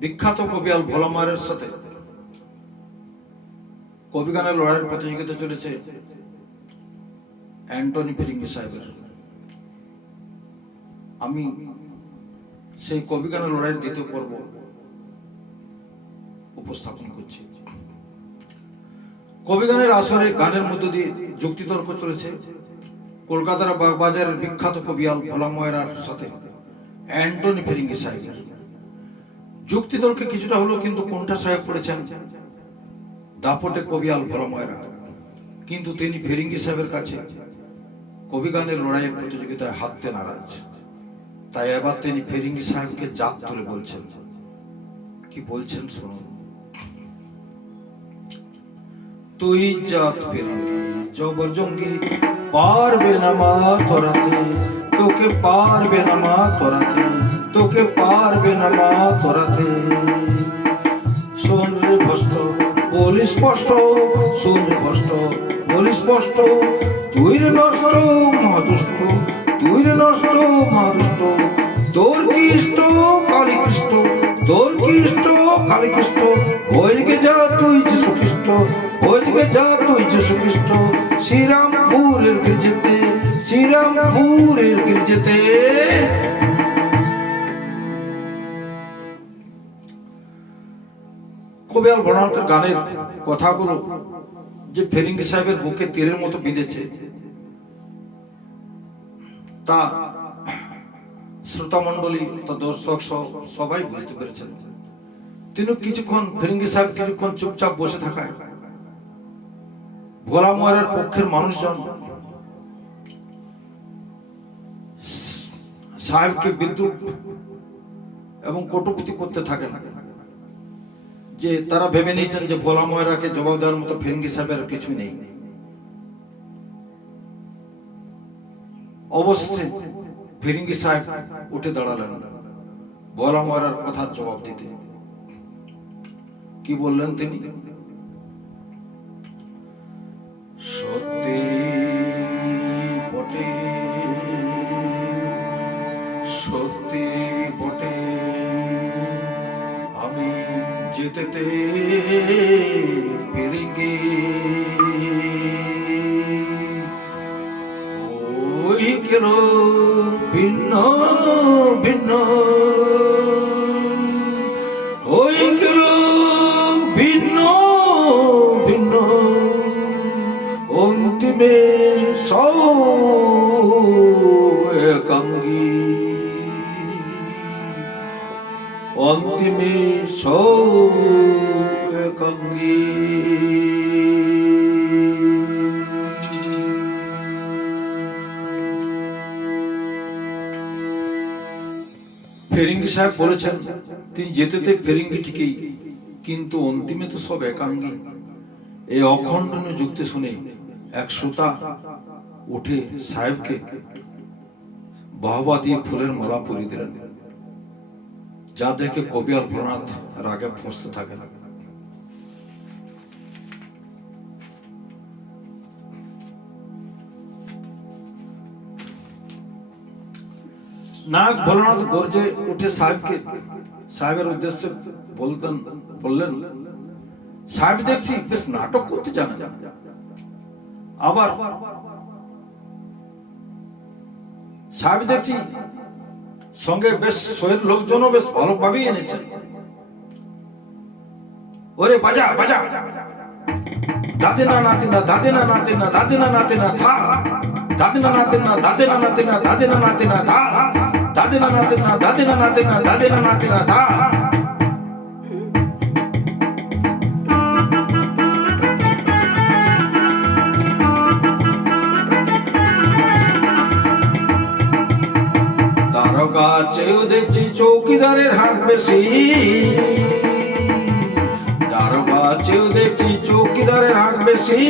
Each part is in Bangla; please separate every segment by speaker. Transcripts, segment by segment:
Speaker 1: বিখ্যাত কবিয়াল ভোলামারের সাথে কবিগানের লড়াইয়ের প্রতিযোগিতা চলেছে অ্যান্টনি ফিরিঙ্গি সাহেবের। আমি সেই কবিগানের লড়াইয়ের দ্বিতীয় পর্ব উপস্থাপন করছি। কবিগানের আসরে গানের মধ্য দিয়ে যুক্তিতর্ক চলেছে। কলকাতার বাগবাজারের বিখ্যাত কবিয়াল ভোলা ময়রার সাথে অ্যান্টনি ফিরিঙ্গি সাহেবের। যুক্তিতর্কে কিছুটা হলো কিন্তু কোনটা সাহেব পড়েছেন? দাপটে কবিয়াল ভোলা ময়রা। কিন্তু তিনি ফিরিঙ্গি সাহেবের কাছে কবিগানের লড়াইয়ের প্রতিযোগিতায় হারতে নারাজ। তাই এবার তিনি ফিরিঙ্গি সাহেবকে জাত তুলে বলছেন। কি বলছেন শুনুন। তুই জাত ফিরিঙ্গি জবর জঙ্গি, পারবে না মা তোরাতে। তোকে পারবে না মা তোরাতে। তোকে পারবে না মা তোরাতে। শোন রে ভষ্ট, বলি স্পষ্ট, শোন রে ভষ্ট, বলি স্পষ্ট, তুই রে নষ্ট মহাদুষ্ট তুই রে নষ্ট মহাদুষ্ট তোর কি ইষ্ট? কালী কৃষ্ণ তোর কি ইষ্ট? কালী কৃষ্ণ ওইদিকে যা তুই যিশু খ্রিস্ট ওইদিকে যা তুই যিশু খ্রিস্ট শ্রীরামপুরের গির্জেতে শ্রীরামপুরের গির্জেতে। কবিয়াল বর্ণার্থের গানের কথাগুলো যে ফেরিঙ্গি সাহেবের বুকে তীরের মতো বিঁধেছে, তা শ্রোতা মন্ডলী তা দর্শক সবাই বুঝতে পেরেছেন। তিনি কিছুক্ষণ, ফেরিঙ্গি সাহেব কিছুক্ষণ চুপচাপ বসে থাকায় ভোলা ময়রার পক্ষের মানুষজন সাহেবকে বিদ্যুৎ এবং কটুপতি করতে থাকেন। যে তারা ভেবে নিয়েছেন যে ভোলা ময়রাকে জবাব দেওয়ার মতো ফিরঙ্গি সাহেবের কিছু নেই। অবশেষে ফিরিঙ্গি সাহেব উঠে দাঁড়ালেন। ভোলা ময়রার কথার জবাব দিতে। কি বললেন তিনি? যেতেতে পেরেঙ্গে ওই কেন ভিন্ন ভিন্ন ওই ভিন্ন ভিন্ন অন্তিমে ফেরিঙ্গি সাহেব বলেছেন, তিনি যেতেতে ফেরিঙ্গি ঠিকই, কিন্তু অন্তিমে তো সব একাঙ্গী। এই অখণ্ডনীয় যুক্তি শুনে এক শ্রোতা উঠে সাহেবকে বাহবা দিয়ে ফুলের মালা পরিয়ে দিলেন। যা দেখে কবি আর রাগে ফুঁসতে থাকেন। নায়ক ভোলানাথ গর্জে উঠে সাহেবকে, সাহেবের উদ্দেশ্যে বলতেন, বললেন, সাহেব দেখছি বেশ নাটক করতে জানেন আবার সাহেব দেখছি সঙ্গে বেশ শহীদ লোকজনও বেশ ভালোভাবেই এনেছেন। ওরে বাজা বাজা! দাদিনা নাতিনা দাদিনা নাতিনা দাদিনা নাতিনা থা! দাদিনা নাতিনা দাদিনা নাতিনা দাদিনা নাতিনা থা! দাদিনা নাতিনা দাদিনা নাতিনা দাদিনা নাতিনা থা তার কাছেও দেখছি চৌকিদারের হাত বেশি। তার কাছেও দেখছি চৌকিদারের হাত বেশি।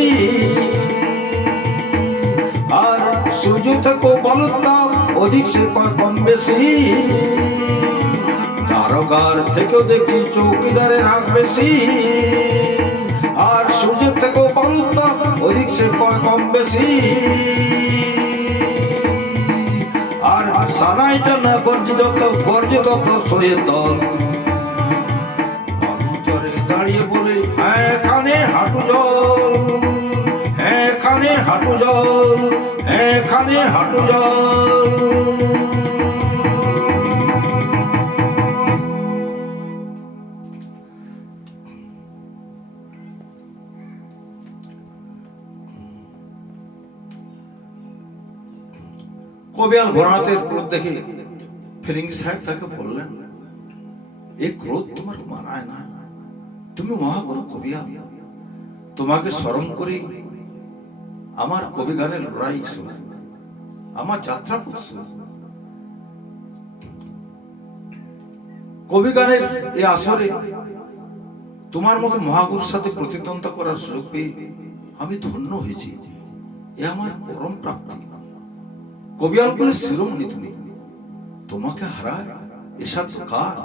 Speaker 1: আর সুযোগ থেকেও বলতাম অধিক সে কম বেশি। দারোগার থেকেও দেখি চৌকিদারে রাগ বেশি। আর সূর্যের থেকেও বলতাম অধিক সে কয় কম বেশি। আর সানাইটা না গর্জিত গর্জিত সয়ে হাঁটু জল। কবিয়াল ভরনাথের ক্রোধ দেখে ফিরিঙ্গি সাহেব তাকে বললেন এই ক্রোধ তোমার মানায় না। তুমি মহাগুরু কবিয়াল তোমাকে স্মরণ করি, আমার কবি গানের লড়াই শুরু আমার যাত্রা শুরু। কবি গানের এই আসরে তোমার মতো মহাগুরুর সাথে প্রতিদ্বন্দ্বিতা করার সুযোগ পেয়ে আমি ধন্য হয়েছি। এ আমার পরম প্রাপ্তি। কবিয়াল বলে শিরোমণি তুমি, তোমাকে হারায় এসব কার?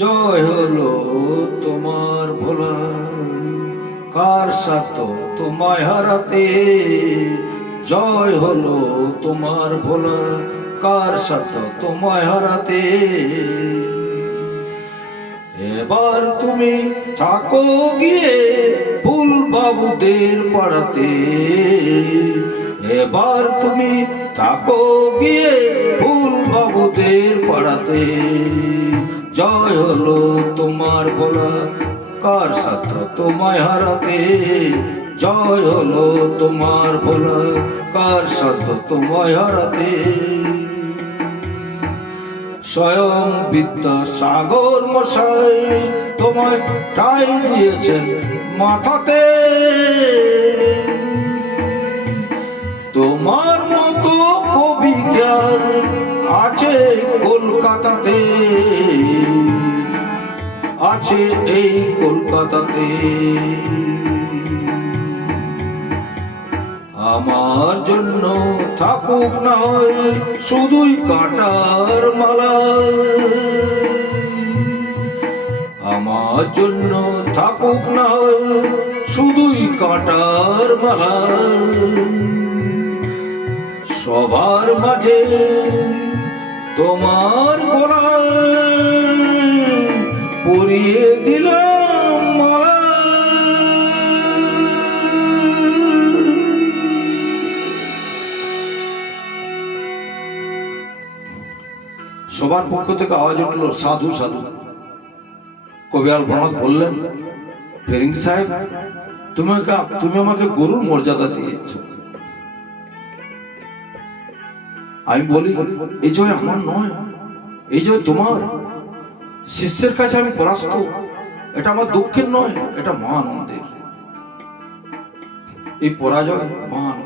Speaker 1: জয় হলো তোমার ভোলা। কার সাথ তোমায় হারাতে। জয় হলো তোমার ভোলা, কার সাথ তোমায় হারাতে। এবার তুমি থাকো গিয়ে ফুল বাবুদের পাড়াতে। এবার তুমি থাকো গিয়ে ফুল বাবুদের পাড়াতে। জয় হলো তোমার বলা কার সাথে তোমায় হারাতে। জয় হলো তোমার বলা কার সাথে তোমায় হারাতে। স্বয়ং বিদ্যা সাগর মশাই তোমায় টাই দিয়েছেন মাথাতে। তোমার মতো কবি জ্ঞান আছে কলকাতাতে। আছে এই কলকাতাতে। আমার জন্য থাকুক না শুধুই কাটার মালা। আমার জন্য থাকুক না শুধুই কাটার মালা। সবার মাঝে তোমার গলায় সবার পক্ষ থেকে আওয়াজ উঠল, সাধু সাধু। কবিয়াল ভরত বললেন, ফেরিঙ্গি সাহেব, তুমি তুমি আমাকে গরুর মর্যাদা দিয়েছ। আমি বলি, এই জয় আমার নয়, এই জয় তোমার। শিষ্যের কাছে আমি পরাস্ত, এটা আমার দুঃখের নয়, এটা মহানন্দের। এই পরাজয় মহানন্দ